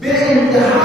بے انتہا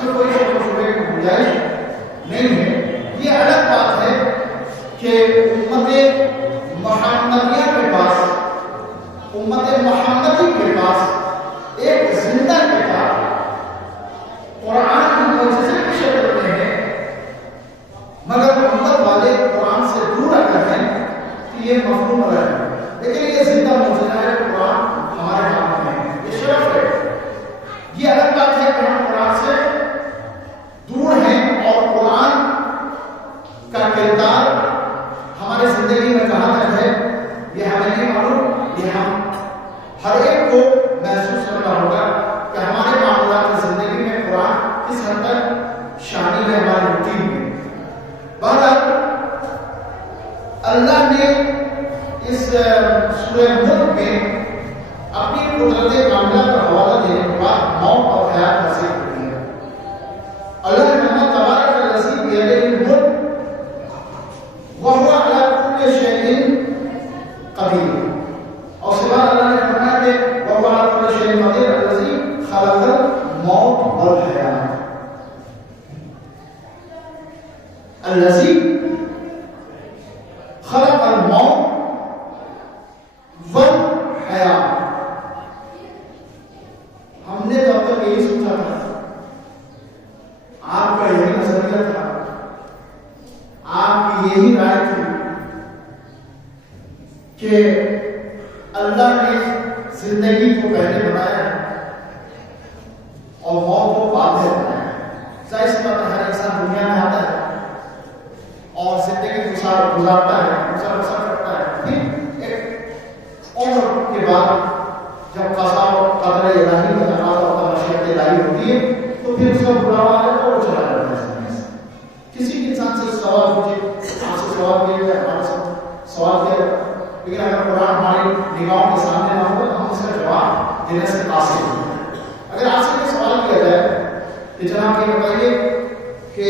اس میں کوئی شک و شبے کی گنجائش نہیں ہے. یہ الگ بات ہے کہ امت محمدیہ کے پاس، امت محمدی کے پاس ایک زندہ کتاب قرآن کی معجزے کی شکل میں ہے، مگر امت والے قرآن سے دور اگر ہیں کہ یہ مفہوم رہے. لیکن یہ زندہ معجزہ ہے، قرآن ہمارے ہاتھ میں ہے، یہ شرف ہے. یہ الگ بات ہے کہ ہم قرآن سے دور ہیں اور قرآن کا کردار ہماری زندگی میں کہاں تک ہے یہ ہمیں نہیں معلوم. یہ ہم ہر ایک کو محسوس کرنا ہوگا کہ ہمارے معاملات کی زندگی میں قرآن کس حد تک شامل ہے ہماری روٹین میں. بہرحال اللہ نے اس سورہ ملک میں اپنی قدرت کاملہ کا حوالہ دینے کے بعد موت اور حیات کا ذکر کیا. اللہ نے محمد تبارک الذی بیدہ الملک وہو علی کل شیء قدیر، اور سوال اللہ نے فرمایا کہ وہو علی کل شیء قدیر الذی خلق الموت والحیات. الذی خلق الموت والحیات. ہم نے تو اب تک یہی سوچا تھا، آپ کا یہی نظریہ تھا، آپ کی یہی رائے تھی کہ اللہ نے زندگی کو پہلے بنایا اور موت کو بعد میں بنایا. ظاہر سی بات ہے، ہر انسان دنیا میں آتا ہے اور زندگی گزارتا ہے، بسر کرتا ہے. پھر ایک عمر کے بعد جب قضا اور قدر الہی کا تقاضا ہوتا ہے، مشیت الہی ہوتی ہے، تو پھر اس کا بلاوا ہے تو وہ چلا جاتا ہے زمین سے. کسی بھی انسان سے سوال پوچھے، آپ سے سوال کیا جائے، ہمارے سے سوال کیا جائے، لیکن اگر قرآن ہماری نگاہوں کے سامنے نہ ہو تو ہم اس کا جواب دینے سے قاصر ہیں. اگر آپ سے یہ سوال کیا جائے کہ جناب یہ بتائیے کہ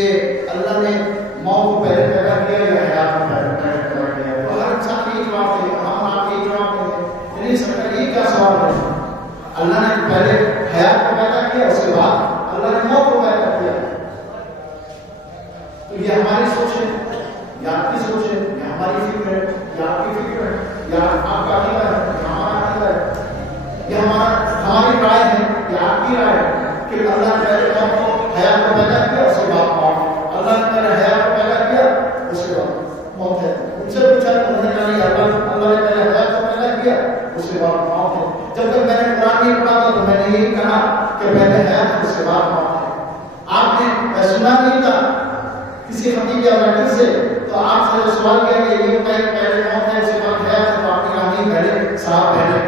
اللہ نے موت کو پہلے پیدا کیا یا حیات کو پہلے پیدا کیا، تو ہر انسان کو یہ جواب دے گا، ہم آپ کو یہ جواب دیں گے نہیں سکتا. یہ کیا سوال ہے؟ اللہ نے پہلے حیات کو پیدا کیا، اس کے بعد اللہ نے موت کو پیدا کیا. تو یہ ہماری سوچ ہے یا آپ کی سوچ ہے، یا ہماری فکر ہے یا آپ کی فکر ہے، یا آپ کا عقیدہ ہے یا ہمارا عقیدہ ہے، یہ ہماری رائے ہے یا آپ کی رائے ہے کہ اللہ نے پہلے موت کو حیات کو پیدا کیا اس کے بعد موت. اللہ نے پہلے حیات کو پیدا کیا اس کے بعد موت ہے. ان سے پوچھا تو انہوں نے کہا نہیں، اللہ نے پہلے حیات کو پیدا کیا اس کے بعد موت ہے. جب تک میں نے قرآن نہیں پڑھا تھا تو میں نے یہی کہا کہ پہلے حیات ہے اس کے بعد موت ہے. آپ نے سنا نہیں تھا کسی خطیب یا لیکچر سے، تو آپ سے جو سوال کیا کہ یہ پہلے موت ہے اس کے بعد حیات ہے، تو آپ نے کہا نہیں، پہلے صاحب پہلے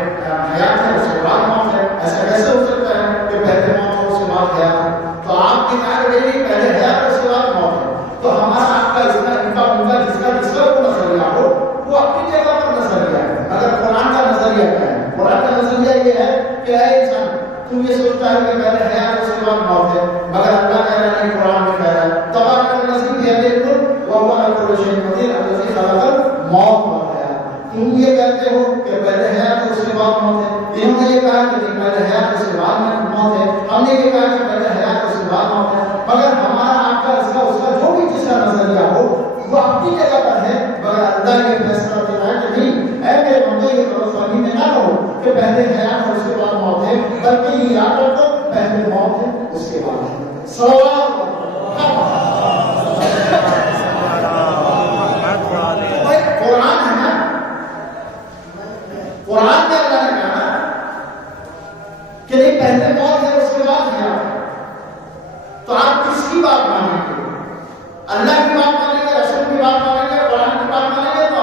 حیات ہے اس کے بعد موت ہے. ایسا کیسے ہو سکتا ہے کہ پہلے موت ہو اس کے بعد حیات ہے؟ تو آپ نے کہا کہ نہیں، پہلے حیات ہے اس کے بعد موت ہے. تو ہمارا آپ کا اتنا ان کا جس کا وہ نظریہ ہو وہ اپنی جگہ پر نظریہ ہے. اگر قرآن کا نظریہ کیا ہے؟ قرآن کا نظریہ یہ ہے کہ اے انسان، تم یہ سوچتا ہے کہ پہلے حیات ہے اس کے بعد موت ہے، مگر اللہ کہہ رہا ہے، قرآن میں کہہ رہا ہے تبارک الذی بیدہ الملک وہو علی کل شیء قدیر الذی خلق الموت والحیات. تم یہ کہتے ہو کہ پہلے حیات ہے اس کے بعد موت ہے. انہوں نے یہ کہا کہ نہیں، پہلے حیات ہے اس کے بعد موت ہے. ہم نے یہ کہا کہ پہلے حیات ہے اس کے بعد موت ہے. مگر ہمارا آپ کا اس کا جو بھی جس کا نظریہ ہو وہ اپنی جگہ پر ہے، مگر اللہ یہ فیصلہ دیتا ہے کہ نہیں، اے میرے بندے، یہ غلط فہمی میں نہ رہو کہ پہلے حیات ہے اس کے بعد موت ہے، بلکہ یہ یاد رکھو پہلے موت ہے اس کے بعد ہے. قرآن ہے نا، قرآن میں اللہ نے کہا کہ نہیں پہلے موت ہے اس کے بعد حیات ہے. تو آپ کس کی بات مانیں گے؟ اللہ کی بات مانیں گے، رسول کی بات مانیں گے، قرآن کی بات مانیں گے؟ تو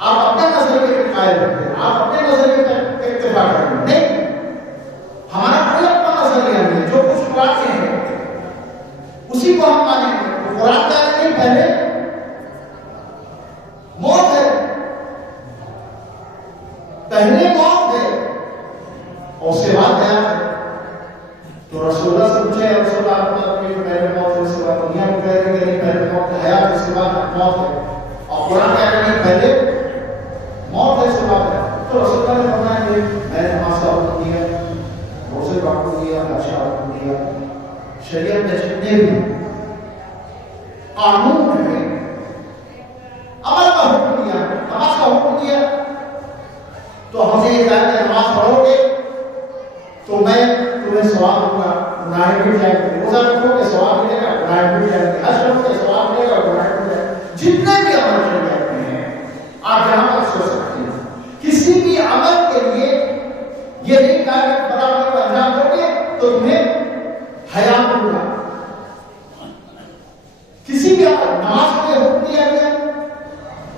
آپ اپنے نظریے پہ قائل رکھیں، آپ اپنے نظریے پہ اکتفا کریں. نہیں، ہمارا کوئی اپنا نظریہ نہیں ہے. جو کچھ قرآن میں ہے اسی کو ہم مانیں گے. تو قرآن کا نہیں، پہلے موت ہے، پہلے موت ہے اور اس کے بعد حیات ہے. تو رسول اللہ سے پوچھے، رسول اللہ آپ نے پہلے موت ہے اس کے بعد دنیا کو کہہ رہے کہ نہیں، پہلے موت ہے، حیات ہے اس کے بعد موت ہے. اور قرآن کہہ رہے ہیں پہلے موت ہے اس کے بعد ہے. تو رسول اللہ نے فرمایا کہ میں نے نماز کا حکم دیا، روزے کا حکم دیا، حج کا حکم دیا، شریعت میں جتنے بھی قانون ہیں، عمل کا حکم دیا، نماز کا حکم دیا، تو ہم سے یہ کہا کہ نماز پڑھو گے تو میں تمہیں ثواب دوں گا، گناہ مٹ جائیں گے، روزہ رکھو گے ثواب ملے گا، گناہ مٹ جائیں گے، حج کرو گے ثواب ملے گا، گناہ مٹ جائیں گے۔ جتنے بھی عمل شریعت میں ہیں آپ یہاں پر سوچ سکتے ہیں، کسی بھی عمل کے لیے یہ نہیں کہا کہ فلاں عمل کو انجام دو گے تو تمہیں حیا دوں گا۔ کسی بھی عمل، نماز کو یہ حکم دیا گیا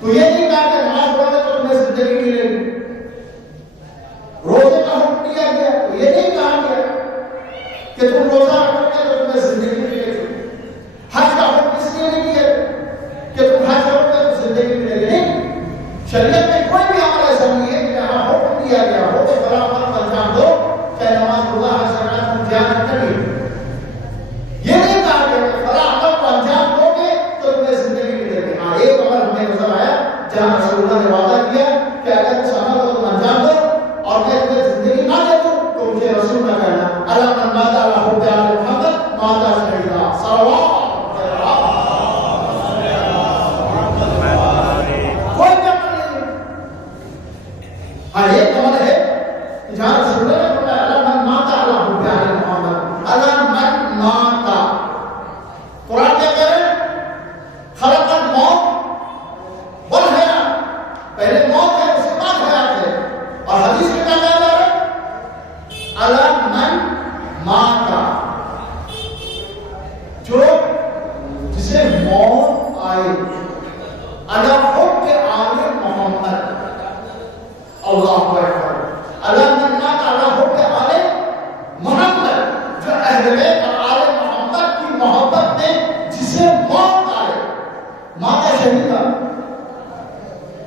تو یہ نہیں کہا کہ نماز پڑھو گے تو تمہیں زندگی ملے گی۔ روزے کا حکم دیا گیا تو یہ نہیں کہا گیا کہ تم روزہ رکھو گے تو تمہیں زندگی ملے گی۔ حج کا حکم اس لیے نہیں کیا کہ تم حج کرو گے تو زندگی ملے گی، نہیں۔ شریعت میں کوئی بھی عمل ایسا نہیں ہے کہ جہاں حکم دیا گیا ہو کہ بڑا عمل کو انجام دو، چاہے نماز، روزہ، حج، زکات، جہاد کتنے بھی، یہ نہیں کہا گیا کہ بڑا عمل کو انجام دو گے تو تمہیں زندگی ملے گی۔ ہاں ایک عمل ہمیں نظر آیا جہاں رسول اللہ نے وعدہ کیا کہ اگر اس عمل کو تم انجام دو اور میں تمہیں زندگی نہ دے دوں تو مجھے رسول نہ کہنا، اللہ من مات علی حب آل محمد مات شہیدا، صلوات۔ کوئی عمل نہیں۔ ہاں ایک عمل ہے جہاں رسول اللہ نے فرمایا اللہ من مات علی حب آل محمد، اللہ من مات۔ قرآن کیا کہہ رہے ہیں؟ خلق الموت والحیات، پہلے موت ہے اس کے بعد حیات ہے، اور حدیث میں کیا کہا جا رہا ہے؟ اللہ من ماتا، جو جسے موت آئے، اللہ حب آل محمد، اللہ اکبر، اللہ من ماتا اللہ حب آل محمد، جو اہل بیت اور آل محمد کی محبت میں جسے موت آئے، ماتا شہیدہ،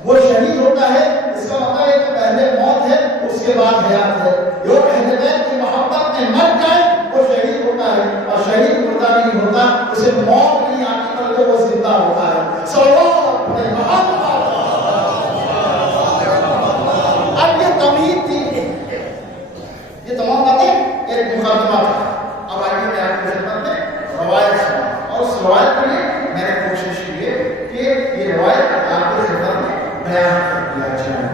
وہ شہید ہوتا ہے، اس کا مطلب ہے کہ پہلے موت ہے اس کے بعد حیات ہے۔ جو اہل بیت کی محبت میں مر جائے وہ شہید ہوتا ہے، اور شہید مردہ نہیں ہوتا، اسے موت نہیں آتی بلکہ وہ زندہ ہوتا ہے۔ صلوات علیہ محمد۔ اب یہ تمہید تھی، یہ تمام باتیں ایک مقدمہ تھا۔ اب آئیے میں آپ کی خدمت میں روایت سنا، اور اس روایت کے لیے میں نے کوشش کی ہے کہ یہ روایت آپ کی خدمت میں بیان کر دیا جائے۔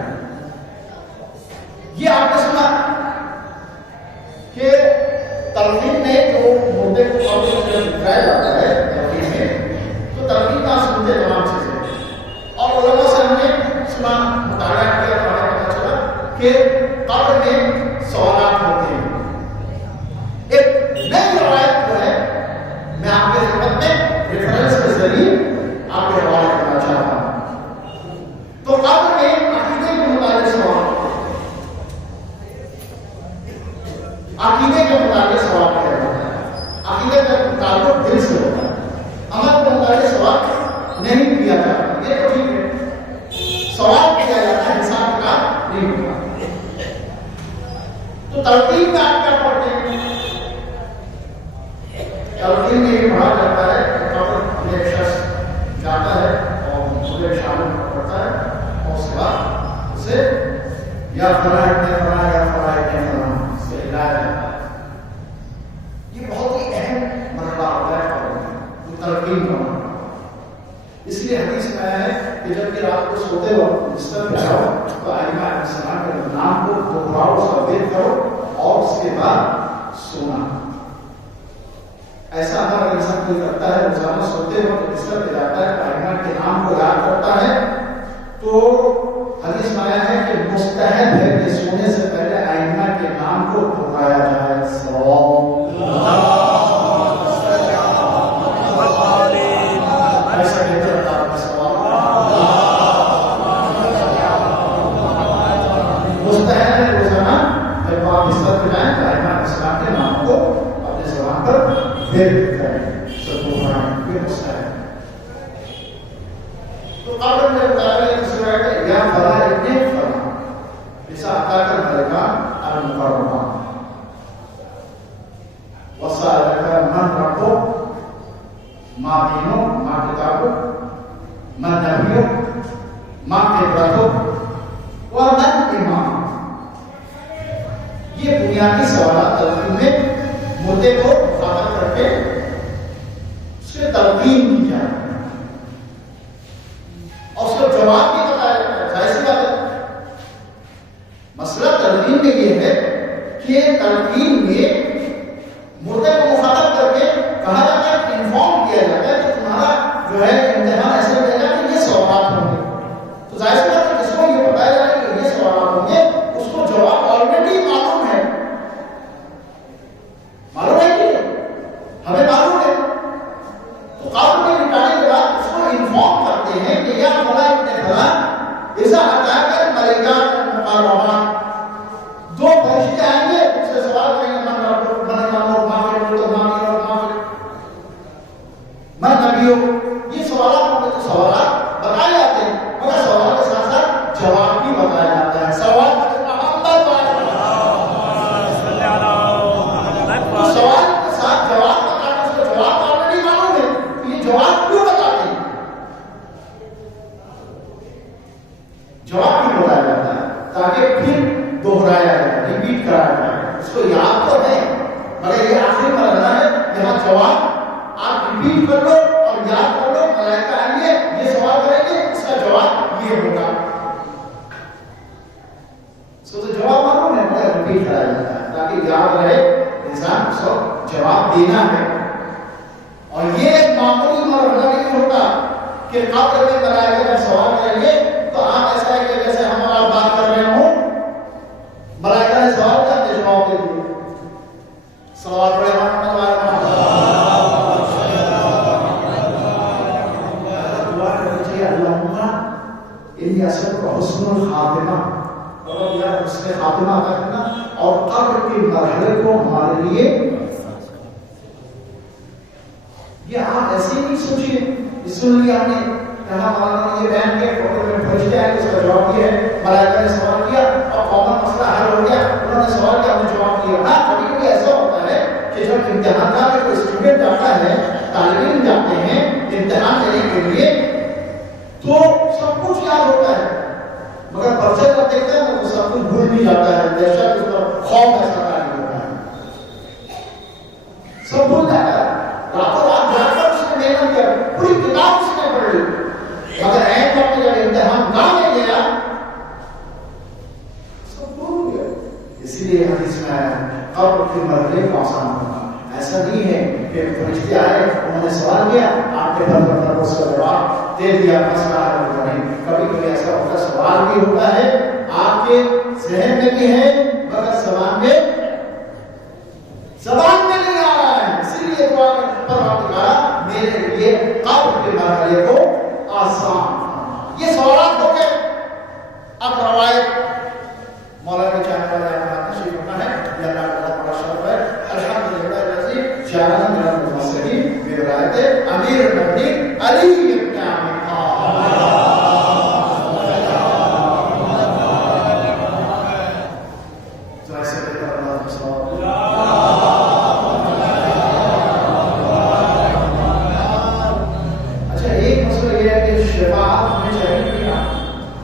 یہ آپ نے سنا کہ تلقین میں جو مردے کو دکھایا جاتا ہے تلقین میں، تو تلقین کا سنتے تمام چیزیں، اور علماء سے ہم نے سنا، مطالعہ کیا تو ہمیں پتہ چلا کہ قبر میں سوالات ہوتے ہیں۔ ایک نئی روایت جو ہے میں آپ کے خدمت میں ریفرنس کے ذریعے آپ کے حوالے کرنا چاہتا ہوں۔ تو قبر میں عقیدے کے متعلق سوال، عقیدے کے متعلق سوال کیا جاتا ہے، عقیدے کا تعلق دل سے ہوتا ہے، عمل کے متعلق سوال نہیں کیا جاتا، یہ تو ٹھیک ہے، سوال کیا جاتا ہے، حساب کتاب نہیں ہوتا۔ تو تلقین میں آپ کیا پڑھتے ہیں؟ تلقین میں یہ پڑھا جاتا ہے کہ قبر میں ایک شخص جاتا ہے اور مجھے شامل پڑتا ہے، اور اس کے بعد اسے یا فلاں ابن فلاں یا فلاں ابن فلاں سے ہلایا جاتا ہے۔ یہ بہت ہی اہم مرحلہ ہوتا ہے قبر میں، جو تلقین کا مرحلہ۔ اس لیے حدیث میں آیا ہے کہ جب کہ رات کو سوتے وقت بستر پہ جاؤ تو ائمہ علیہ السلام کے نام کو دہراؤ، اس کا ذکر کرو، اور اس کے بعد سونا۔ ایسا اگر انسان کوئی کرتا ہے، روزانہ سوتے وقت بستر پہ جاتا ہے، ائمہ کے نام کو یاد کرتا ہے، تو حدیث میں آیا ہے کہ مستحب ہے کہ سونے سے پہلے ائمہ کے نام کو دہرایا جائے۔ ایسا کہتے ہیں مستحب ہے روزانہ جب آپ بستر پہ جائیں تو ائمہ السلام کے نام کو اپنے زبان پر ذکر کریں، سبحان، یہ مستحب ہے۔ تو قبر میں بتایا گیا کسی طرح کہ یا فلاں ابن فلاں، جیسا عطا کر ملکان المکرمہ، وسألک من ربک ما دینک ما کتابک من نبیک ما قبلتک ومن امامک۔ یہ بنیادی سوالات تلقین میں مردے کو مخاطب کر کے اس کے تلقین کی جائے اور اس کو جواب بھی بتایا جاتا ہے. ظاہر سی بات ہے مسئلہ تلقین میں یہ ہے کہ تلقین میں مردے کو مخاطب کر کے کہا جاتا ہے، انفارم کیا جاتا ہے کہ تمہارا جو ہے امتحان ایسے ملے گا کہ یہ سوالات ہوں گے. تو ظاہر سی بات ہے جس کو یہ بتایا جائے کہ یہ سوالات ہوں گے اس کو جواب آلریڈی معلوم ہے. معلوم ہے کہ ہمیں معلوم ہے، تو قابل میں نکالنے کے بعد اس کو انفارم کرتے ہیں کہ یا فلاں ابن فلاں ایسا آتا ہے کہ ملائکہ مقربان دو فرشتے آئیں گے اس سے سوال کریں گے میں نبی ہوں. یہ سوالات ہوں گے تو سوالات بتائے جاتے ہیں مگر سوال کے ساتھ ساتھ جواب بھی بتایا جاتا ہے. سوال سوال کے ساتھ جواب بتانا، اس کا جواب آلریڈی معلوم ہے. یہ جواب کیوں بتاتے ہیں؟ جواب بھی بتایا جاتا ہے تاکہ پھر دوہرایا جائے، ریپیٹ کرایا جائے. اس کو یاد تو ہے مگر یہ آخری مرحلہ ہے، یہاں جواب آپ ریپیٹ کر لو اور یاد کر لو. ملائکہ آئیں گے یہ سوال کریں گے اس کا جواب یہ ہوگا. تو جواب معلوم ہے مگر ریپیٹ کرایا جاتا ہے تاکہ یاد رہے انسان کو جواب دینا ہے. اور یہ ایک معمولی مرحلہ نہیں ہوتا کہ قبر میں ملائکہ جب سوال کریں گے تو آپ ایسا ہے کہ جیسے ہم آپ بات کر رہے ہوں، ملائکہ نے سوال کیا کہ جواب دے دیا. سوال پڑے ان اصل کو حسن الخاتمہ اور یا اس نے خاتمہ عطا کرنا اور قبر کے مرحلے کو ہمارے لیے. یہ آپ ایسے نہیں سوچیے اس لیے ہم نے کہا مولانا نے یہ بیان کیا فوٹو میں فرشتے آئے اس کا جواب یہ ہے. ملائکہ نے سوال کیا اور کامن مسئلہ حل ہو گیا، انہوں نے سوال کیا ہم نے جواب دیا. ہاں کبھی کبھی ایسا ہوتا ہے کہ جب امتحان میں کوئی اسٹوڈنٹ جاتا ہے، طالب علم جاتے ہیں امتحان دینے کے لیے تو سب کچھ یاد ہوتا ہے مگر پرچے جب دیکھتے ہیں تو سب کچھ بھول بھی جاتا ہے. دہشت اس پر خوف ایسا تعلیم ہوتا ہے، سب بھول جاتا ہے. راتوں رات جا کر اس نے محنت کیا، پوری کتاب اس نے پڑھ لی مگر عین وقت جب امتحان نہ میں گیا سب بھول گیا. اسی لیے حدیث میں آیا قبر کے مرحلے کو آسان ہوگا. ایسا نہیں ہے کہ فرشتے آئے انہوں نے سوال کیا آپ کے پر اس کا جواب دے دیا مسئلہ حل ہو گیا. کبھی کبھی ایسا ہوتا ہے سوال بھی ہوتا ہے آپ کے ذہن میں بھی ہے مگر زبان میں نہیں آ رہا ہے. اسی لیے دعا پروردگار میرے لیے قبر کے مرحلے کو آسان. یہ سوالات ہو گئے. اب روایت مولانا چاہنے والا احمد نشیب ہونا ہے یہ اللہ تعالیٰ بڑا شرف ہے. الحمدللہ الذی جعلنا من المرسلین بولایت امیر المؤمنین علی ابن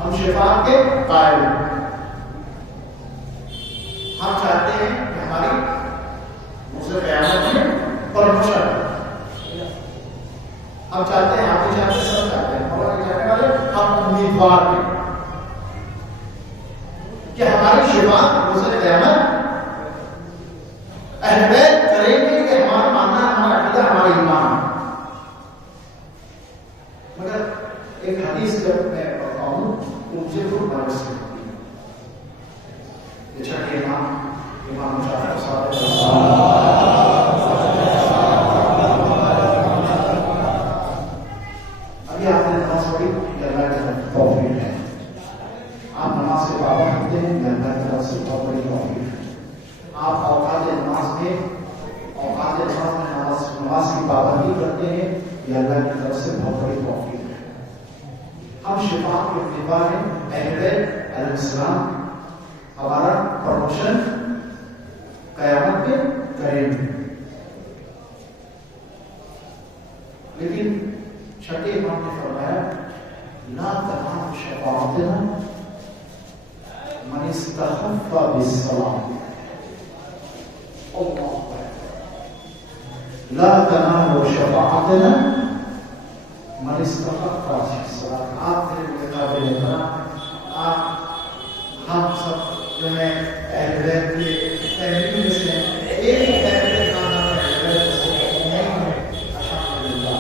ابی شفاعت کے قائل. ہم چاہتے ہیں کہ ہماری روز قیامت میں پرموشن، ہم چاہتے ہیں آپ بھی چاہتے ہیں سب چاہتے ہیں اور چاہنے والے ہم امیدوار ہیں کہ ہماری شفاعت روز قیامت اہل بیت کریں گے کہ ہمارا ماننا ہمارا عقیدہ ہمارا ایمان. مگر ایک حدیث جب میں پڑھتا ہوں مجھے تو مایوس ہوتی ہے. جیسا کہ امام شافعی صاحب ابھی آپ نے نماز پڑھی کہ اللہ کی توفیق ہے. آپ نماز سے پابند ہوتے ہیں کہ اللہ کی طرف سے بہت بڑی توفیق ہے. آپ اوقات نماز میں نماز کی پابندی کرتے ہیں یہ اللہ کی طرف سے بہت بڑی توفیق ہے. ہم شفاعت کے امیدوار ہیں. اہل بیت علیہ السلام ہمارا پروموشن قیامت میں کریں گے. لیکن چھٹے امام نے فرمایا لا تنام شفاعتنا من استخف بالصلاة. اللہ لا تنالوا شفاعتنا من استحق الصلاة. آپ میرے قابل احترام، آپ ہم سب جو ہے اہل بیت کے فیملی میں سے ایک ہی فیملی کا نام ہے اہل بیت سے نہیں ہے الحمدللہ.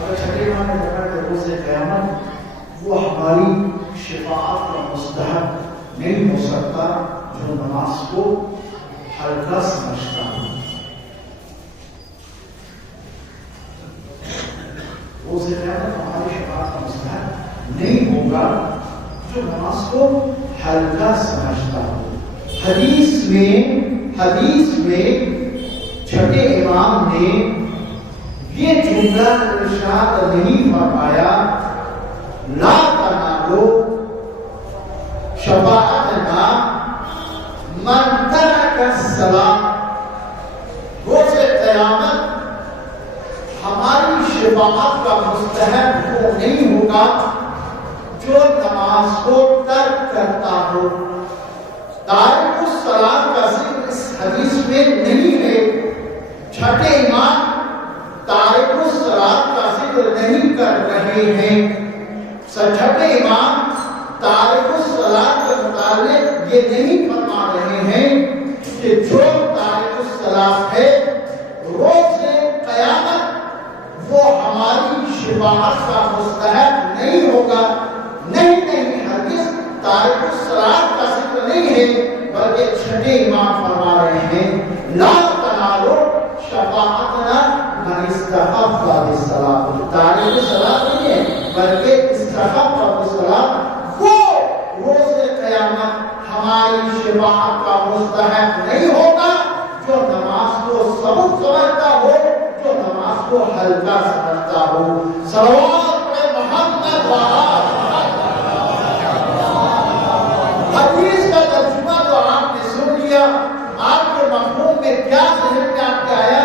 اور چھٹے ماہ میں جگہ کہ روز قیامت وہ ہماری شفاعت کا مستحق نہیں ہو سکتا جو نماز کو ہلکا سمجھتا ہے. روز قیامت ہماری شفاعت کا مستحق نہیں ہوگا جو نماز کو ہلکا سمجھتا ہو. حدیث میں چھٹے امام نے یہ جملہ ارشاد نہیں فرمایا لا تنالوا شفاعتنا من ترک الصلاۃ. روز قیامت ہماری شفاعت کا مستحق وہ نہیں ہوگا جو نماز کو ترک کرتا ہو. تارک الصلاۃ کا ذکر اس حدیث میں نہیں ہے. چھٹے امام تارک الصلاۃ کا ذکر نہیں کر رہے ہیں. چھٹے امام تارک الصلاۃ کے متعلق یہ نہیں فرما رہے ہیں کہ جو تارک الصلاۃ ہے روز قیامت وہ ہماری شفاعت کا مستحق نہیں ہوگا. نہیں ہرگز تارک الصلاۃ کا ذکر نہیں ہے بلکہ چھٹے امام فرما رہے ہیں لا تنالوا شفاعتنا من استحق الصلاۃ. تارک الصلاۃ نہیں ہے بلکہ استحق الصلاۃ وہ روز قیامت ہماری شفاعت کا مستحق نہیں ہوگا جو نماز کو سبق سمجھتا ہو، جو نماز کو ہلکا سمجھتا ہو. صلوات پڑھے محمد وآل. حدیث کا ترجمہ تو آپ نے سن لیا. آپ کے مفہوم میں کیا ذہن میں آپ کے آیا،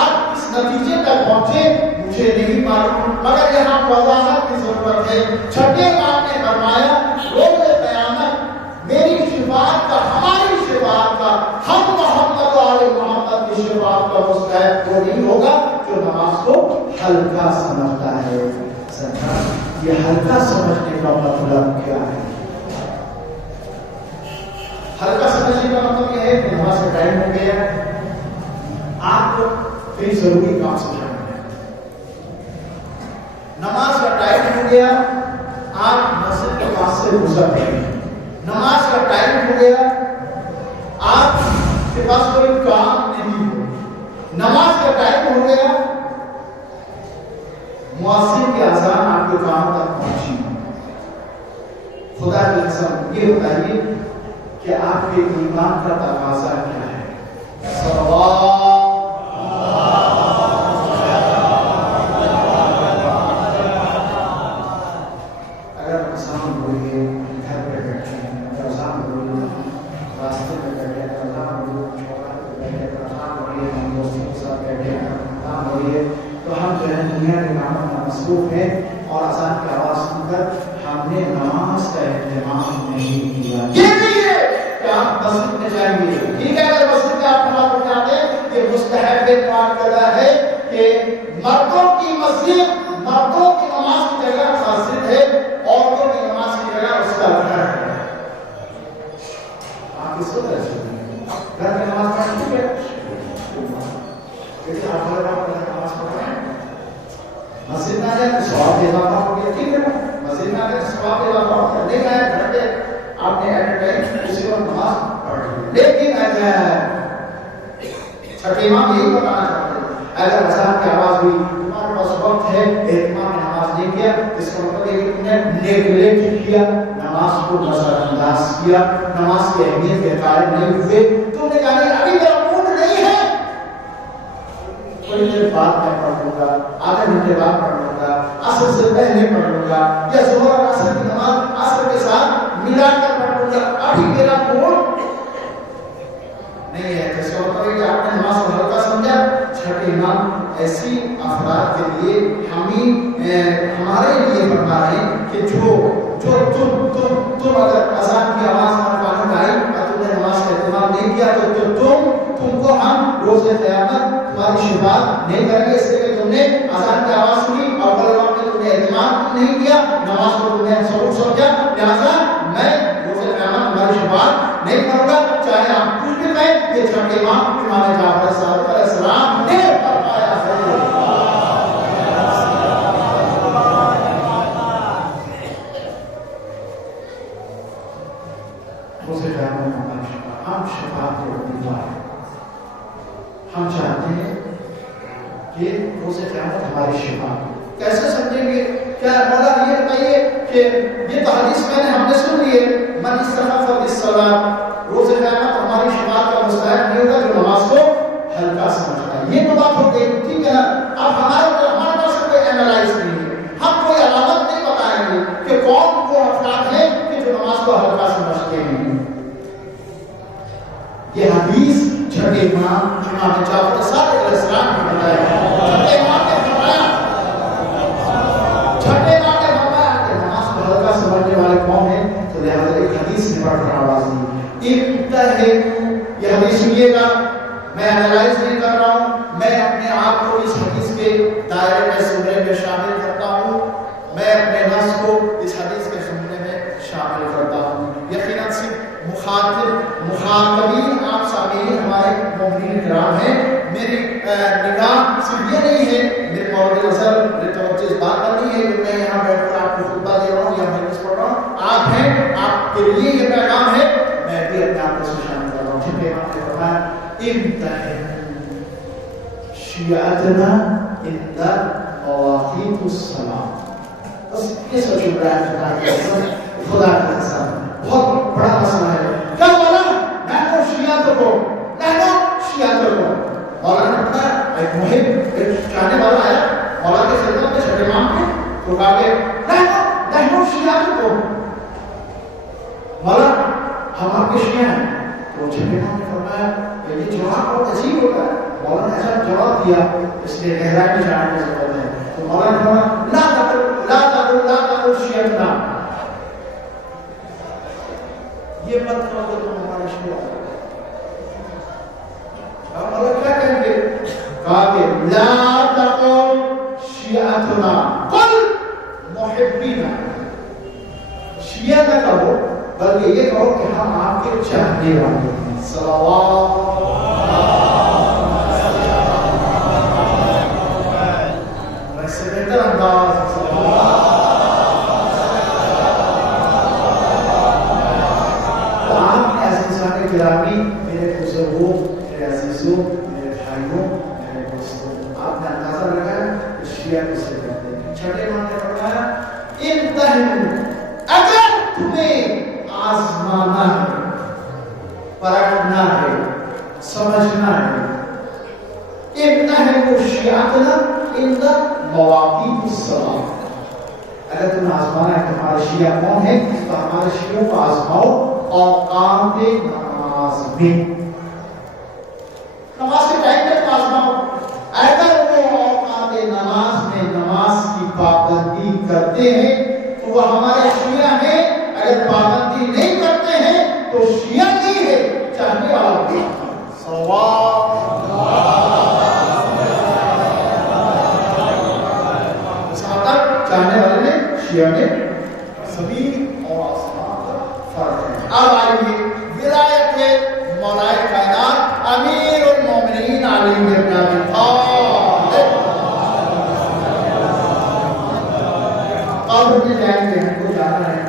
آپ اس نتیجے تک پہنچے مجھے نہیں معلوم، مگر یہاں وضاحت کی ضرورت ہے. چھٹے امام نے فرمایا روز قیامت میری شفاعت کا، ہماری شفاعت کا، ہم محمد و آل محمد کی شفاعت کا مستحق وہ نہیں ہوگا جو نماز کو ہلکا سمجھتا ہے. یہ ہلکا سمجھنے کا مطلب کیا ہے؟ ہلکا سمجھنے کا مطلب یہ ہے کہ نماز کا ٹائم ہو گیا، آپ کو کئی ضروری کام سے جانا ہے. نماز کا ٹائم ہو گیا، آپ مسجد کے پاس سے گزر رہے ہیں. نماز کا ٹائم ہو گیا، آپ کے پاس کوئی کام نہیں ہو. نماز کا ٹائم ہو گیا، مؤذن کی اذان آپ کے کام تک پہنچی. خدا کی قسم یہ بتائیے کہ آپ کے ایمان کا تقاضا کیا ہے؟ اگر اذان ہو رہی ہے گھر پہ بیٹھے ہیں، اگر اذان ہو رہی ہے راستے میں بیٹھے ہیں، اذان ہو رہی ہے چوراہے پہ بیٹھے ہیں، اذان ہو رہی ہے ہم دوستوں کے ساتھ بیٹھے ہیں، اذان ہو رہی ہے تو ہم جو ہے دنیا کے کاموں میں مصروف ہیں اور اذان کی آواز سن کر ہم نے نماز کا اہتمام نہیں کیا. یہ نہیں ہے کہ آپ مسجد میں جائیں گے. ٹھیک ہے اگر مسجد میں آپ نماز پڑھ جاتے ہیں یہ مستحب معتبر ہے کہ مردوں کی مسجد، مردوں کی نماز کی جگہ مسجد ہے، عورتوں کی نماز کی جگہ اس کا گھر ہے. آپ اس کو طرح سے گھر میں نماز پڑھیں ٹھیک ہے، لیکن آپ نماز پڑھ رہے ہیں مسجد میں آ جائے تو ثواب اضافہ ہو گیا. ٹھیک ہے مسجد میں آ جائے تو ثواب اضافہ ہو گیا. نہیں آئے گھر پہ آپ نے ایٹ اے ٹائم اسی وقت نماز پڑھ لی. لیکن چھٹے امام یہی بتانا چاہتے ہیں اگر اذان کی آواز ہوئی تمہارے پاس وقت ہے اہتمام نماز نہیں کیا، اس کا مطلب ہے کہ تم نے نیگلیکٹ کیا، نماز کو نظر انداز کیا، نماز کی اہمیت کے قائل نہیں ہوئے. تم نے کہا ابھی میرا موڈ نہیں ہے، تھوڑی دیر بعد میں پڑھ لوں گا، آدھے گھنٹے بعد پڑھ لوں گا، عصر سے پہلے پڑھ لوں گا، یا ظہر اور عصر کی نماز عصر کے ساتھ ملا کر پڑھ لوں گا، ابھی میرا موڈ نہیں ہے. جیسے ہوتا ہے کہ آپ نے نماز کو ہلکا سمجھا. چھٹے امام ایسی افراد کے لیے ہمارے لیے فرما رہے ہیں کہ جو تم اگر اذان کی آواز ہمارے کانوں میں آئی اور تم نے نماز کا اہتمام نہیں کیا تو تم کو ہم روز قیامت تمہاری شفاعت نہیں کریں گے، اس لیے کہ تم نے اذان کی آواز سنی اور کلمہ میں تم نے اعتماد نہیں کیا، نماز کو تم نے سبق سمجھا، لہٰذا میں روز قیامت تمہاری شفاعت نہیں کروں گا، چاہے آپ کچھ بھی کہیں۔ یہ چھٹے امام جعفر صادق علیہ السلام نے فرمایا ہے۔ ہم شفاعت کے امیدوار ہیں، ہم چاہتے ہیں کہ روز قیامت ہماری شفاعت کیسے سمجھیں گے؟ کیا مولا یہ بتائیے کہ یہ تو حدیث میں نے ہم نے سن لی ہے، من استخف بالصلاۃ، روز قیامت ہماری شفاعت کا مستحق نہیں ہوگا جو نماز کو ہلکا سمجھتا ہے۔ یہ تو بات ہو گئی، ٹھیک ہے نا؟ اب ہمارے طرف سے کوئی اینالائز نہیں ہے، ہم کوئی علامت نہیں بتائیں گے کہ کون وہ افراد ہیں کہ جو نماز کو ہلکا سمجھتے ہیں۔ یہ حدیث چھٹے امام جعفر صادق علیہ السلام نے بتایا، چھٹے امام نے فرمایا کہ نماز کو ہلکا سمجھنے والے کون ہیں؟ تو لہٰذا ایک حدیث میں پڑھ کر آواز دی، یہ حدیث سنیے گا، میں اینالائز نہیں کر رہا ہوں، میں اپنے آپ کو اس حدیث کے دائرے میں سننے میں شامل کرتا ہوں، میں اپنے نفس کو اس حدیث کے سننے میں شامل کرتا ہوں۔ یقیناً صرف مخاطبین آپ سامعین ہمارے مومنین کرام ہیں، میری نگاہ صرف یہ نہیں ہے، میرے مورد نظر میری توجہ اس بات پر نہیں ہے کہ میں یہاں بیٹھ کر آپ کو خطبہ دے رہا ہوں یا حدیث پڑھ رہا ہوں، آپ ہیں، آپ کے لیے یہ پیغام ہے، میں بھی اپنے آپ کو شامل کر رہا ہوں۔ ٹھیک ہے، آپ نے فرمایا امتحن شیعتنا عند مواقیت الصلاۃ۔ بس یہ سوچ رہا ہے خدا کا قسم بہت بڑا مسئلہ ہے۔ کیا مولا نحن شیعتوں کو مولانا نے بتایا، ایک محب ایک چاہنے والا آیا مولا کے خدمت میں چھٹے امام کے، تو کہا کہ نحن شیعتوں کو، مولا ہم آپ کے شیعہ ہیں۔ تو چھٹے امام نے فرمایا کہ یہ جواب بہت عجیب ہوتا ہے، مولا نے ایسا جواب دیا، اس لیے گہرائی میں جانے کی ضرورت ہے۔ تو مولا نے فرمایا لا تقل شیعتنا، یہ مت کرو کہ تم ہمارے شیعہ ہو۔ اب مولا کیا کہیں گے؟ کہا کہ لا تقل شیعتنا قل محبینا، شیعہ نہ کہو بلکہ یہ کہو کہ ہم آپ کے چاہنے والے ہیں۔ صلوات ویسے بہتر انداز گرامی، میرے بزرگوں، میرے عزیزوں، میرے بھائیوں، میرے دوستوں، آپ نے اندازہ لگایا کہ شیعہ کسے کہتے ہیں۔ چھٹے امام نے فرمایا امتحن، اگر تمہیں آزمانا ہے، پرکھنا ہے، سمجھنا ہے، امتحن شیعتنا عند مواقیت الصلاۃ، اگر تمہیں آزمانا ہے کہ ہمارے شیعہ کون ہیں تو ہمارے شیعوں کو آزماؤ اوقات نماز میں، نماز کے ٹائم پہ نماز پڑھو۔ اگر وہ اوقات نماز میں نماز کی پابندی کرتے ہیں تو وہ ہمارے شیعہ ہیں، اگر پابندی نہیں کرتے ہیں تو شیعہ نہیں ہے، چاہنے والا بھی۔ چاہنے والے میں شیعہ میں زمین اور آسمان کا فرق ہے۔ اب آئیے ولایت مولا کائنات امیر المومنین علی بن ابی طالب، قبر میں جائیں گے، ہم کو جانا ہے،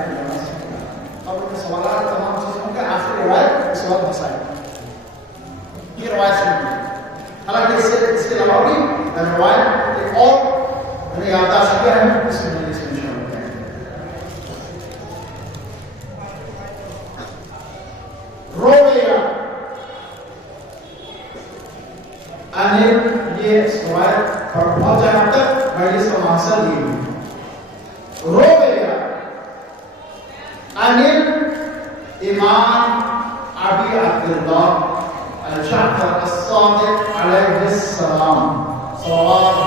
قبر میں سوالات تمام چیزوں کے آخر روایت اس وقت مسائل، یہ روایت سنیں۔ حالانکہ اس کے علاوہ بھی روایت ایک اور میں نے یادداشت کیا ہے، اس میں مجھے سے شامل کریں۔ رویا یہ روایت پر بہت جگہ تک مجلس کا مقصد یہ ہے۔ رویا انل امام ابی عبداللہ الجعفر الصادق علیہ السلام صلوات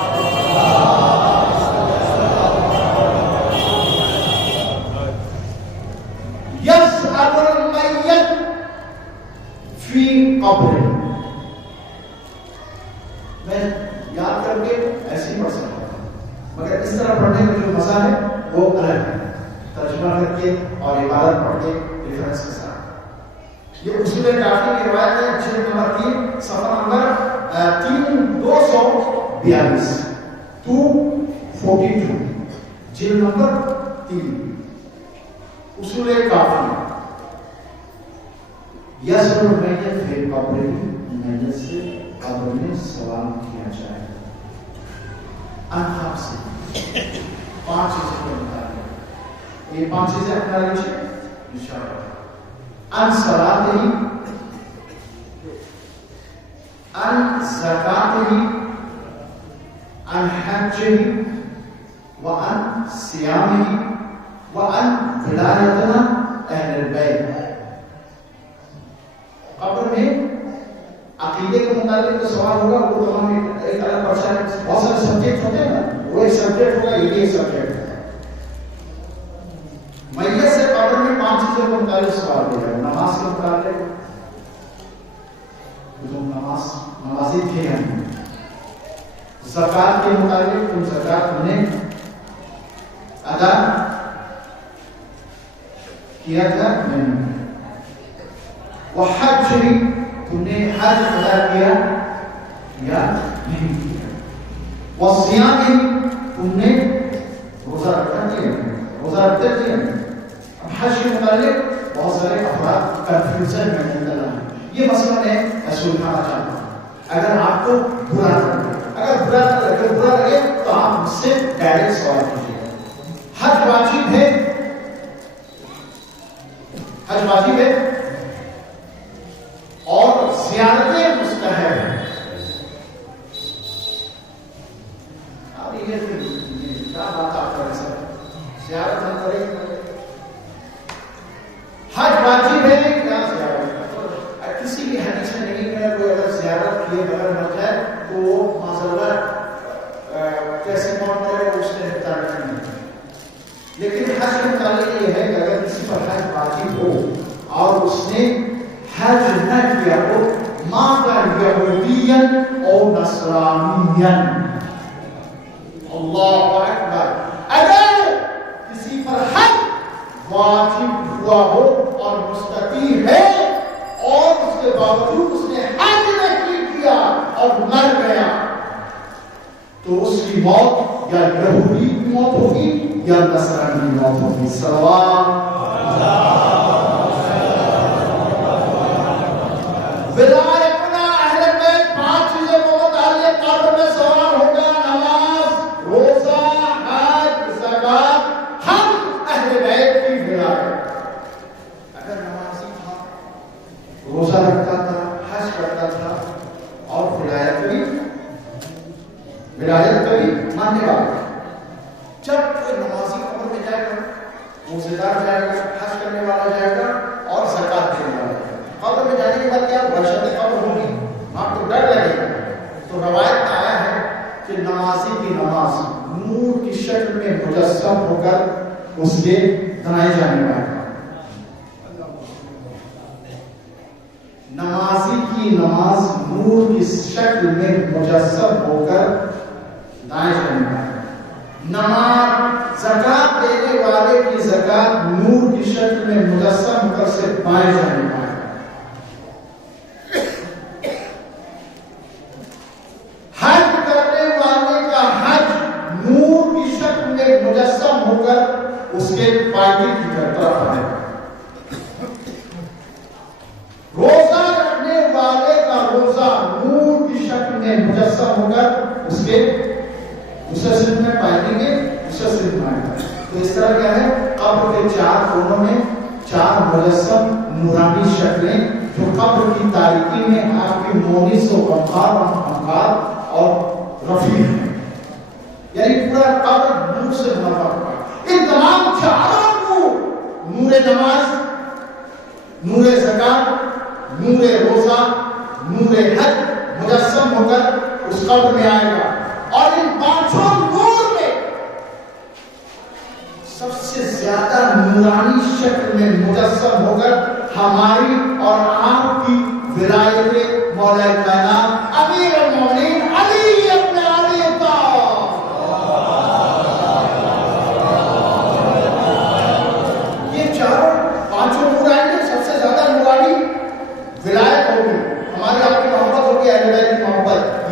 يسأل الميت في قبره میں یاد کر کے ایسے ہی پڑھ سکتا ہوں، مگر اس طرح پڑھنے کا جو مزہ ہے وہ الگ ہے، ترجمہ کر کے اور عبارت پڑھ کے ریفرنس کے ساتھ۔ یہ اصول کافی کی روایت ہے، جلد نمبر 3 صفحہ نمبر 242 242 جلد نمبر 3 اصول کافی۔ یسر المیت فی قبرہ، میت سے قبر میں سلام کیا جائے۔ انخاب سے 5 چیزیں کو بتائیں، یہ 5 چیزیں اپنا لیجیے انشاءاللہ۔ ان صلاتہ، ان زکاتہ، ان حجہ، وان صیامہ، وان ولایتنا اہل البیت۔ قبر میں عقیدے کے متعلق جو سوال ہوگا وہ تمام ایک الگ پرچہ ہے، بہت سارے سبجیکٹ ہوتے ہیں نا، وہ ایک سبجیکٹ ہوگا، یہ بھی ایک سبجیکٹ ہے۔ میت سے قبر میں 5 چیزوں کے متعلق سوال دیا ہے۔ نماز کے متعلق، تم نمازی تھے ہیں۔ زکات کے متعلق، تم زکات انہیں ادا کیا تھا نہیں۔ وہ حج بھی تم نے حج ادا کیا یا نہیں کیا۔ وہ صیام بھی تم نے روزہ رکھا کیا، روزہ رکھتے کیا۔ اب حج کے متعلق بہت سارے افراد کنفیوژن میں مبتلا ہیں۔ یہ مسئلہ میں سلجھانا چاہتا ہوں۔ اگر آپ کو برا لگے، اگر برا لگے تو آپ مجھ سے ڈائریکٹ سوال کیجیے۔ حج واجب ہے، حج واجب ہے اور زیارتیں مستحب ہیں۔ اب یہ کیا بات آپ کر سکتے، زیارت نہ کریں، حج واجب ہے کیا زیارت؟ کسی بھی حدیث میں نہیں ہے کوئی اگر زیارت کیے بغیر مر جائے تو وہ معذرت کیسے موت کرے اس نے بتانا نہیں۔ لیکن حج کے متعلق یہ ہے کہ اگر کسی پر حج واجب ہو اور اس نے حج نہ کیا ہو، ماتا یہودیا اور نصرانیا، اللہ اکبر، اگر کسی پر حج واجب ہوا ہو اور مستطیع ہے اور اس کے باوجود اس نے حج نہیں کیا اور مر گیا تو اس کی موت یا یہودی کی موت ہوگی یا نصرانی کی موت ہوگی۔ صلوات ولایتنا اہل بیت، 5 چیزوں کو متعلق قبر میں سوال ہوگا، نماز، روزہ، حج، زکات۔ ہم اہل بیت کی ولایت، اگر نمازی تھا، روزہ رکھتا تھا، حج کرتا تھا اور ولایت کا بھی ماننے والا، جب کوئی نمازی قبر میں جائے گا، روزہ دار جائے گا، حج کرنے والا جائے گا اور زکات دینے والا جائے گا، قبر میں جانے کے بعد کیا وحشت قبر ہوگی، آپ کو ڈر لگے گا۔ تو روایت میں آیا ہے کہ نمازی کی نماز نور کی شکل میں مجسم ہو کر اس کے دائیں جانے پائے گا۔ نمازی کی نماز نور کی شکل میں مجسم ہو کر دائیں جانے پائے گا۔ نماز زکات دینے والے کی زکات نور کی شکل میں مجسم ہو کر سے بائیں جانے پائے گا۔ حج کرنے والے کا حج نور کی شکل میں مجسم ہو کر اس کے پائے کی طرف آئے گا۔ روزہ رکھنے والے کا روزہ نور کی شکل میں مجسم ہو کر اس کے مسلسل میں پائیں گے، مسلسل میں آئے گا۔ تو اس طرح کیا ہے، قبر کے 4 کونوں میں 4 مجسم نورانی شکلیں جو قبر کی تاریکی میں آپ کی مونس و غمخار اور رفیع ہیں، یعنی پورا قبر نور سے منور ہوا۔ ان تمام 4 نور، نور نماز، نور زکات، نور روزہ، نور حج مجسم ہو کر اس قبر میں آئے گا۔ اور ان 5 نور میں سب سے زیادہ نورانی شکل میں مجسم ہو کر ہماری اور آپ کی ولایت مولا کائنات امیر المومنین علی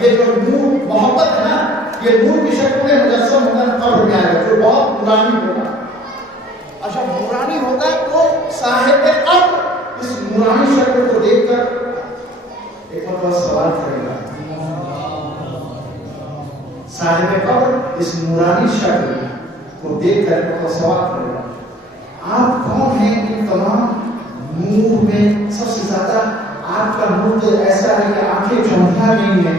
یہ جو نور محبت ہے نا، یہ نور کی شکل میں مجسم ہوتا ہے قبر میں آئے گا، جو بہت نورانی ہوگا. اچھا نورانی ہوتا ہے تو صاحب قبر اس نورانی شکل کو دیکھ کر ایک مرتبہ سوال کرے گا. صاحب قبر اس نورانی شکل کو دیکھ کر ایک مرتبہ سوال کرے گا، آپ کون ہیں ان تمام نور میں سب سے زیادہ؟ آپ کا نور تو ایسا ہے کہ آنکھیں چوندھا نہیں ہے،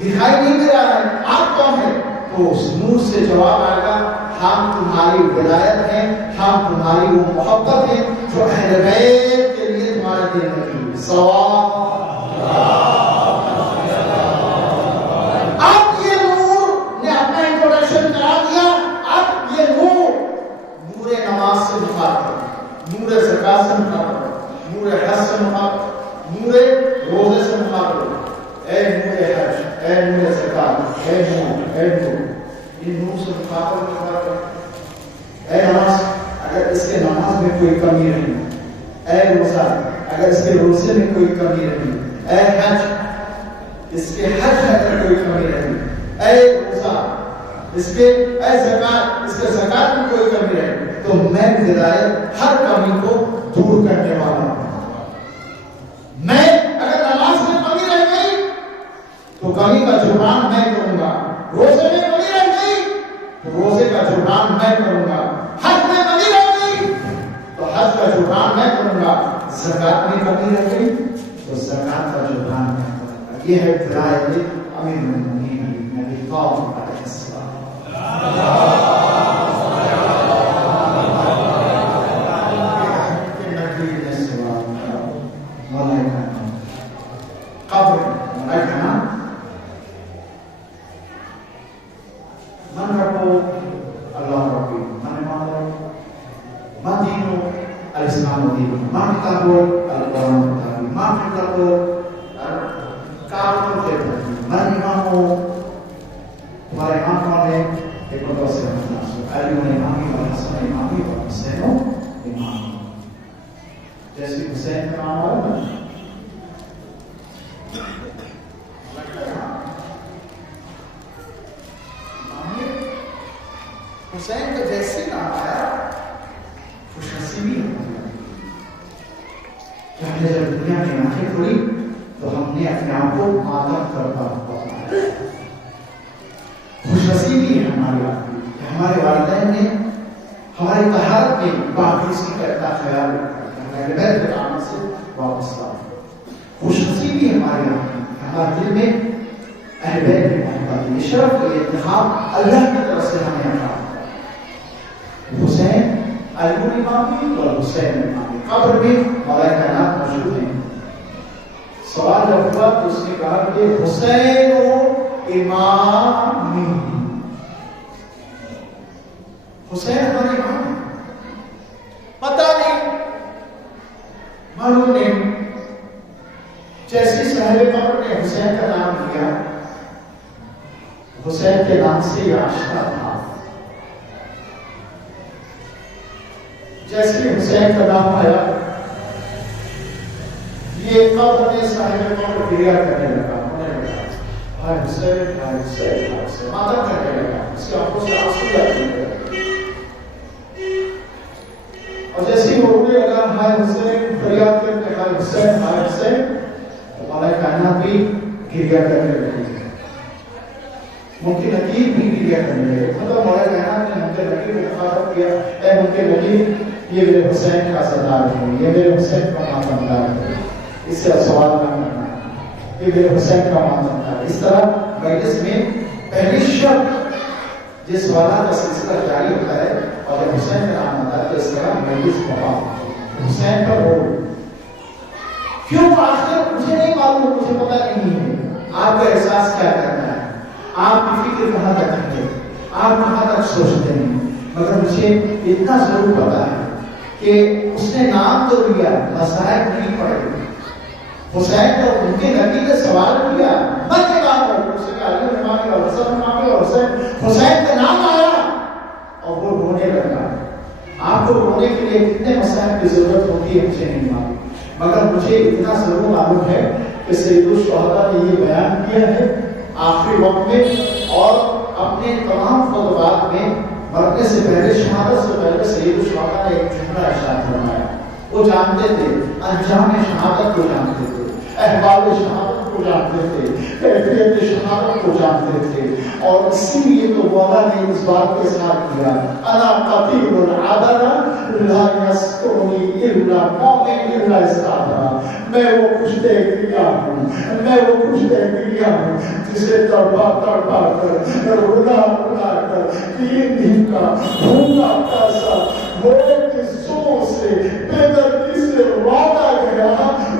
دکھائی نہیں دے رہا ہے، آپ کون ہیں؟ تو اس نور سے جواب آئے گا، ہم تمہاری ولایت ہیں، ہم تمہاری وہ محبت ہیں جو اہل بیت کے لیے تمہارے دل میں تھی. سوال اب یہ نور نے اپنا انٹروڈکشن کرا دیا. اب یہ نور نماز سے مخاطب، نور زکات سے مخاطب، نور حج سے مخاطب، نور روزے سے مخاطب. اے نور حج، اے نور زکات، اے نور، اے نور، یہ نور سے مخاطب. اے نماز، اگر اس کے نماز میں کوئی کمی نہیں، اے روزہ اگر اس کے روزے میں کوئی کمی نہیں، اے حج اس کے حج میں اگر کوئی کمی نہیں، اے روزہ اس کے، اے زکات اس کے زکات میں کوئی کمی نہیں، تو میں ہدایت ہر کمی کو دور کرنے والا ہوں. میں اگر نماز میں کمی رہ گئی تو کمی کا جبران میں کروں گا، روزے میں کمی رہ گئی تو روزے کا جبران میں کروں گا، حج میں کمی رہ گئی تو حج کا جبران میں کروں گا، زکات میں کمی رہ گئی تو زکات کا جبران میں کروں گا. یہ ہے ہدایت امیر المومنین نبی پاک علیہ السلام. قبر ملائکہ من ربو اللہ ربی، من مالو، من دینو الاسلام دینو، من کتابو القرآن کتابی، من کتابو کافر کتابی، من امامو تمہارے امام کون ہے؟ ایک مرتبہ سے علی امامی اور حسن امامی اور حسین امامی. جیسے حسین کا نام آئے نا حسین کا جیسے نام آیا خوش نصیبی ہوتی ہے کہ ہم نے جب دنیا کی آنکھیں کھولی تو ہم نے اپنے آپ کو ماتم کرتا پایا. خوش نصیبی ہے ہماری آپ کی کہ ہمارے والدین نے ہماری طہارت میں باقی کا اتنا خیال رکھا، ہمارے بیت کے عمل سے واپس آ. خوش نصیبی ہمارے آپ کی کہ ہمارے دل میں اہل بیت کی محبت، یہ شرف اور انتخاب اللہ کی طرف سے ہمیں عطا. حسین علی امامی اور حسین امامی قبر میں مولا کائنات موجود ہیں. سوال جب ہوا تو اس نے کہا کہ حسین امامی، حسین ہمارے امام ہیں. پتہ نہیں، معلوم نہیں، جیسے صاحب قبر نے حسین کا نام لیا، حسین کے نام سے یہ آشنا تھا. جیسے حسین کا نام آیا یہ قبر میں صاحب قبر گریا کرنے لگا، ہائے حسین ہائے حسین ہائے حسین ماتم کرنے لگا، اس کی آنکھوں سے آنسو جانے لگے. اور جیسے وہ رونے لگا ہائے حسین فریاد کرتے ہائے حسین ہائے حسین، تو مولا کائنات بھی گریا کرنے لگی. ممکن نقیب بھی گریا کرنے لگے. مطلب مولا کائنات نے ممکن نقیب کو مخاطب کیا، اے ممکن نقیب یہ میرے حسین کا سردار ہے، یہ میرے حسین کا ماتمدار ہے، اس سے سوال نہ کرنا، یہ میرے حسین کا ماتمدار ہے. اس طرح مجلس میں پہلی شرط جس والا کا سلسلہ جاری ہوتا ہے اور جب حسین کا نام آتا ہے تو اس طرح مجلس وفا حسین کا رول. کیوں آخر مجھے نہیں معلوم، مجھے پتہ نہیں ہے آپ کا احساس کیا کرنا ہے، آپ کی فکر کہاں تک ہے، آپ کہاں تک سوچتے ہیں، مگر مجھے اتنا ضرور پتا ہے کہ اس نے نام تو لیا، مسائل نہیں پڑے. حسین کو ان کے نبی نے سوال کیا، میں کے نام پر اس نے علی امامی اور حسن امامی اور حسین کا نام آیا اور وہ رونے لگا. آپ کو رونے کے لیے کتنے مسائل کی ضرورت ہوتی ہے مجھے نہیں معلوم، مگر مجھے اتنا ضرور معلوم ہے کہ سید الشہداء نے یہ بیان کیا ہے آخری وقت میں اور اپنے تمام خطبات میں مرنے سے پہلے، شہادت سے پہلے سید الشہداء نے ایک جملہ ارشاد فرمایا. وہ جانتے تھے، انجام شہادت کو جانتے تھے، احوال شہادت کو جانتے تھے، کیفیت شہادت کو جانتے تھے، اور اسی لیے تو مولا نے اس بات کے ساتھ کیا، انا قتیل العدل لا یسکنی الا مومن الا استعدھا. میں وہ کشتے گریا ہوں، میں وہ کشتے گریا ہوں جسے تڑپا تڑپا کر، رلا رلا کر 3 دن کا بھوکا پیاسا گھوڑے کی سونگ سے بے دردی سے رونا گیا،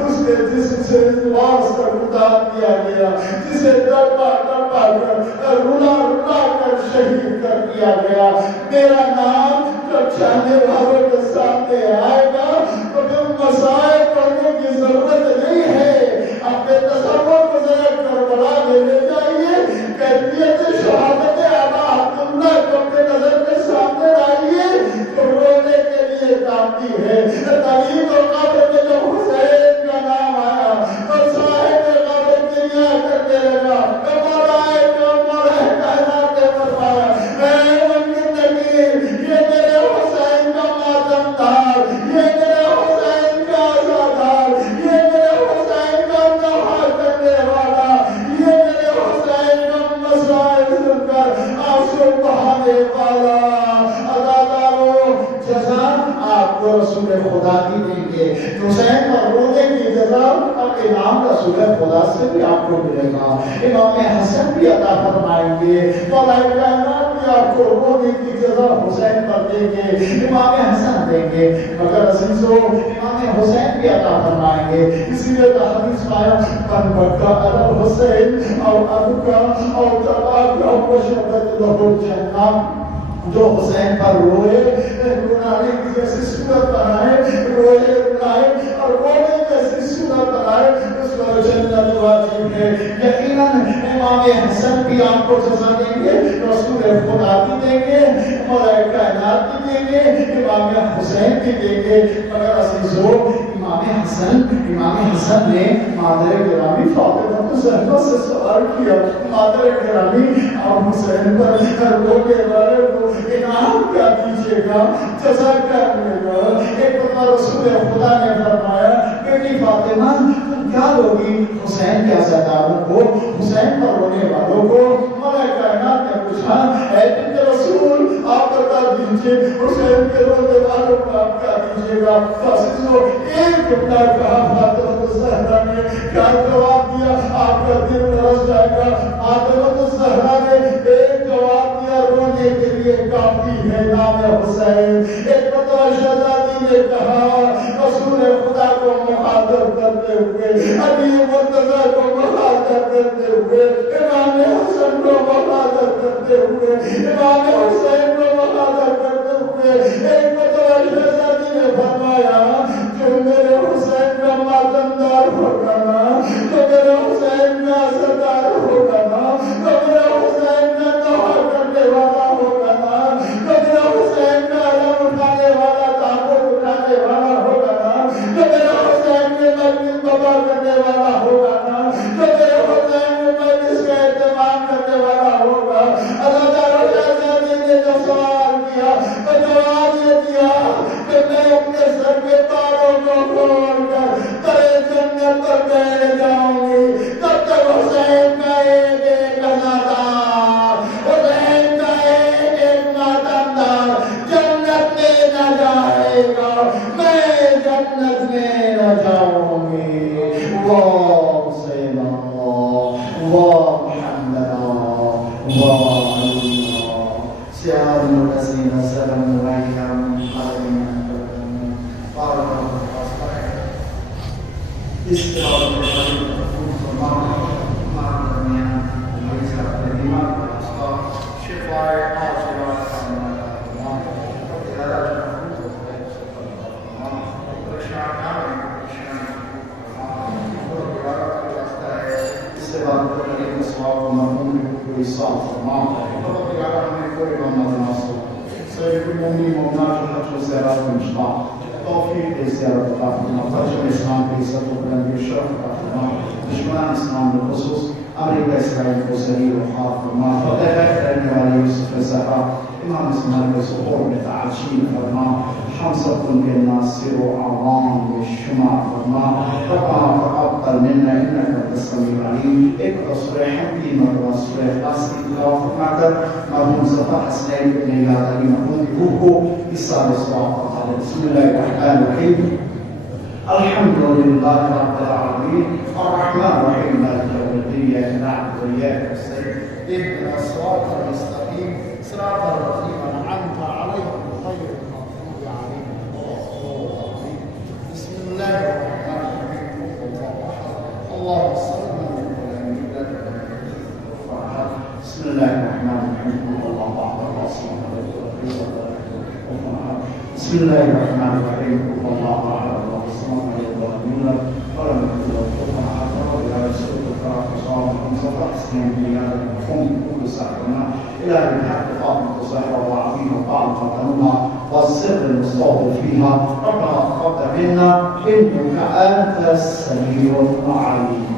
اس کے جسم سے لباس کا اتار دیا گیا، جسے تڑپا تڑپا کر رلا رلا کر شہید کر دیا گیا. میرا نام جب چاہنے والوں کے سامنے آئے گا تو پھر مسائل پڑھنے کی ضرورت نہیں ہے. اپنے تصور کو ذرا کربلا میں لے جائیے، کیفیت شہادت ابا عبداللہ کو اپنے نظر کے سامنے لائیے تو رونے کے لیے کافی ہے. تبھی تو قبر میں جب حسین کا نام آیا تو صاحب قبر کے لیے آ کر کے لگا مولا کائنات نے فرمایا اے منکر نگیر، یہ میرے حسین کا ماتم دار، یہ میرے حسین کا عزادار، یہ میرے حسین کا نوحہ کرنے والا، یہ میرے حسین کا مسائل سن کر آنسو بہانے والا. عزاداروں، جزا آپ کو رسول خدا کی دیں گے. حسین پر رونے کی جزا اور انعام رسول خدا سے بھی آپ کو ملے گا. امام حسن بھی عطا فرمائیں گے، مولا کائنات بھی آپ کو رونے کی جزا حسین پر دیں گے، امام حسن دیں گے. مگر عزیزو، امام حسین بھی عطا فرمائیں گے. اسی لیے تو حدیث پایا من بکا علی الحسین او ابکا او تباکا وشبت لہو الجنہ. جو حسین پر روئے، رونے کی جیسی صورت بنائے، روئے رلائے اور رونے جیسی صورت بنائے، اس پر جنت واجب ہے. یقیناً امام حسن بھی آپ کو جزا دیں گے، رسول خدا بھی دیں گے، مولا کائنات بھی دیں گے، امام حسین بھی دیں گے. مگر عزیزو، امام حسن نے مادر گرامی فاطمہ الزہرا سے سوال کیا، مادر گرامی آپ حسین پر رونے والے کو انعام کیا دیجیے گا، جزا کیا ملے گا؟ ایک بار رسول خدا نے فرمایا بیٹی فاطمہ تم کیا دوگی حسین کے عزاداروں کو، حسین پر رونے والوں کو؟ مولا کائنات نے پوچھا اے بنت رسول آپ بتا دیجیے حسین کے رونے والوں کو آپ کیا دیجیے گا؟ عزیزو، ایک جملہ کہا فاطمہ الزہرا نے، کیا جواب دیا؟ آپ کا دل رس جائے گا. فاطمہ الزہرا نے ایک جواب دیا، رونے کے لیے کافی ہے نام حسین. ایک مرتبہ شہزادی نے کہا رسول خدا کو مخاطب کرتے ہوئے، علی مرتضیٰ کو مخاطب کرتے ہوئے، امام حسن کو مخاطب کرتے ہوئے، امام حسین کو مخاطب کرتے ہوئے، ایک مرتبہ شہزادی نے فرمایا جو میرے حسین کا ماتمدار ہوگا نا، جو میرے حسین کا عزادار ہوگا نا، جو میرے حسین کا نوحہ کرنے والا ہوگا نا، جو میرا حسین کا علم اٹھانے والا، تابوت اٹھانے والا ہوگا نا، جو میرا حسین کے مجلس بابا کرنے والا ہوگا نا، جو میرے حسین کے مجلس کا اہتمام کرنے والا ہوگا. عزاداروں شہزادی نے جو سوال کیا تو جواب یہ دیا کہ میں اپنے سر کے تاروں کو کھول کر ترے جنت پر بیٹھ جاؤں گی تب تک حسین کا ایک ایک عزادار، حسین کا ایک ایک ماتمدار جنت میں نہ جائے گا، میں جنت میں نہ جاؤں گی. واہ حسین، واہ محمد، واہ علی، سیار الذین سلموا علیہم بارک اللہ اس طرح توفیق زیارت کا فرما، اسلام کی عزت و بلندی و شرف کا فرما، دشمنان اسلام بالخصوص امریکہ اسرائیل کو ذلیل و خوار فرما، فتح کرنے والے یوسف زہرا امام اسماعیل کے ظہور میں تعجیل فرما، ہم سب ان کے ناصر و عوام میں شمار فرما، ربنا تقبل منا انك انت السميع العليم، اقرأ سورہ حمد مرتبہ سورہ اخلاص کی تلاوت فرما کر مرحوم ظفر حسنین ابن یاد علی مرحوم کی روح کو ایصال ثواب فرما دے۔ بسم اللہ الرحمن الرحیم، الحمد لله رب العالمين الرحمن الرحيم مالك يوم الدين إياك نعبد وإياك نستعين اهدنا الصراط المستقيم صراط الذين أنعمت عليهم غير المغضوب عليهم ولا الضالين. بسم الله الرحمن الرحيم، اللهم صل على محمد. بسم الله الرحمن الرحيم، الله أعلم الصلاة بسم الله الرحمن الرحيم، الله أعلم الصلاة ولم يكن له كفوا أحد. وإلى رسول الله صلى الله عليه وسلم أحسن بيانا وهم كل سحرنا إلى أن الحق فاطمة الزهراء وعظيم وقال فتنها والسر المستوطن فيها، ربنا تقبل منا إنك أنت السميع العليم.